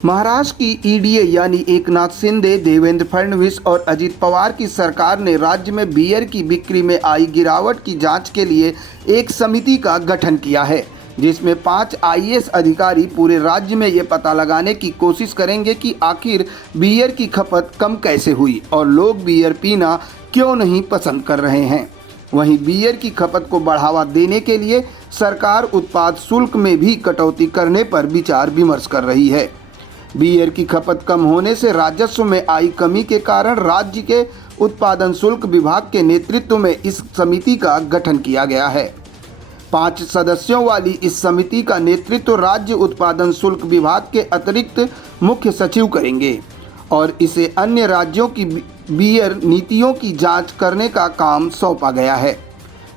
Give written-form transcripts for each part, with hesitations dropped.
महाराष्ट्र की ईडीए यानी एकनाथ शिंदे, देवेंद्र फडणवीस और अजित पवार की सरकार ने राज्य में बियर की बिक्री में आई गिरावट की जांच के लिए एक समिति का गठन किया है, जिसमें 5 आईएएस अधिकारी पूरे राज्य में ये पता लगाने की कोशिश करेंगे कि आखिर बियर की खपत कम कैसे हुई और लोग बियर पीना क्यों नहीं पसंद कर रहे हैं। वहीं बियर की खपत को बढ़ावा देने के लिए सरकार उत्पाद शुल्क में भी कटौती करने पर विचार विमर्श कर रही है। बियर की खपत कम होने से राजस्व में आई कमी के कारण राज्य के उत्पादन शुल्क विभाग के नेतृत्व में इस समिति का गठन किया गया है। 5 सदस्यों वाली इस समिति का नेतृत्व राज्य उत्पादन शुल्क विभाग के अतिरिक्त मुख्य सचिव करेंगे और इसे अन्य राज्यों की बियर नीतियों की जांच करने का काम सौंपा गया है।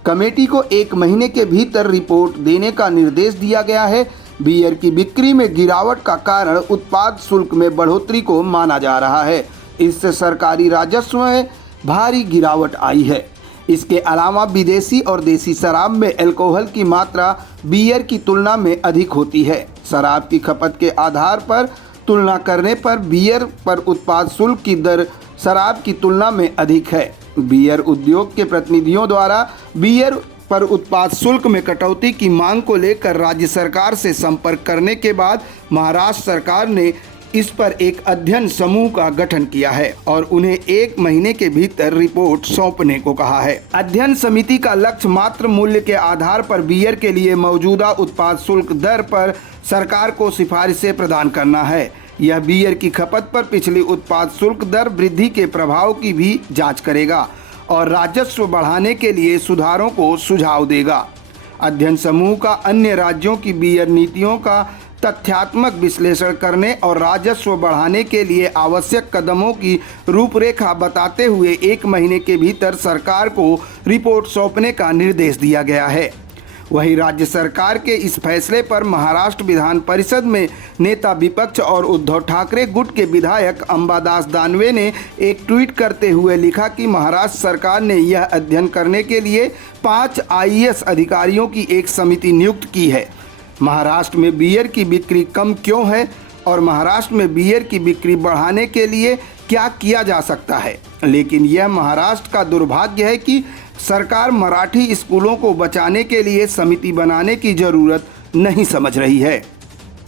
कमेटी को 1 महीने के भीतर रिपोर्ट देने का निर्देश दिया गया है। बियर की बिक्री में गिरावट का कारण उत्पाद शुल्क में बढ़ोतरी को माना जा रहा है। इससे सरकारी राजस्व में भारी गिरावट आई है। इसके अलावा विदेशी और देसी शराब में अल्कोहल की मात्रा बियर की तुलना में अधिक होती है। शराब की खपत के आधार पर तुलना करने पर बियर पर उत्पाद शुल्क की दर शराब की तुलना में अधिक है। बियर उद्योग के प्रतिनिधियों द्वारा बियर पर उत्पाद शुल्क में कटौती की मांग को लेकर राज्य सरकार से संपर्क करने के बाद महाराष्ट्र सरकार ने इस पर एक अध्ययन समूह का गठन किया है और उन्हें 1 महीने के भीतर रिपोर्ट सौंपने को कहा है। अध्ययन समिति का लक्ष्य मात्र मूल्य के आधार पर बियर के लिए मौजूदा उत्पाद शुल्क दर पर सरकार को सिफारिशें प्रदान करना है। यह बियर की खपत पर पिछली उत्पाद शुल्क दर वृद्धि के प्रभाव की भी जांच करेगा और राजस्व बढ़ाने के लिए सुधारों को सुझाव देगा। अध्ययन समूह का अन्य राज्यों की बियर नीतियों का तथ्यात्मक विश्लेषण करने और राजस्व बढ़ाने के लिए आवश्यक कदमों की रूपरेखा बताते हुए 1 महीने के भीतर सरकार को रिपोर्ट सौंपने का निर्देश दिया गया है। वहीं राज्य सरकार के इस फैसले पर महाराष्ट्र विधान परिषद में नेता विपक्ष और उद्धव ठाकरे गुट के विधायक अंबादास दानवे ने एक ट्वीट करते हुए लिखा कि महाराष्ट्र सरकार ने यह अध्ययन करने के लिए 5 आईएएस अधिकारियों की एक समिति नियुक्त की है। महाराष्ट्र में बियर की बिक्री कम क्यों है और महाराष्ट्र में बियर की बिक्री बढ़ाने के लिए क्या किया जा सकता है। लेकिन यह महाराष्ट्र का दुर्भाग्य है कि सरकार मराठी स्कूलों को बचाने के लिए समिति बनाने की ज़रूरत नहीं समझ रही है।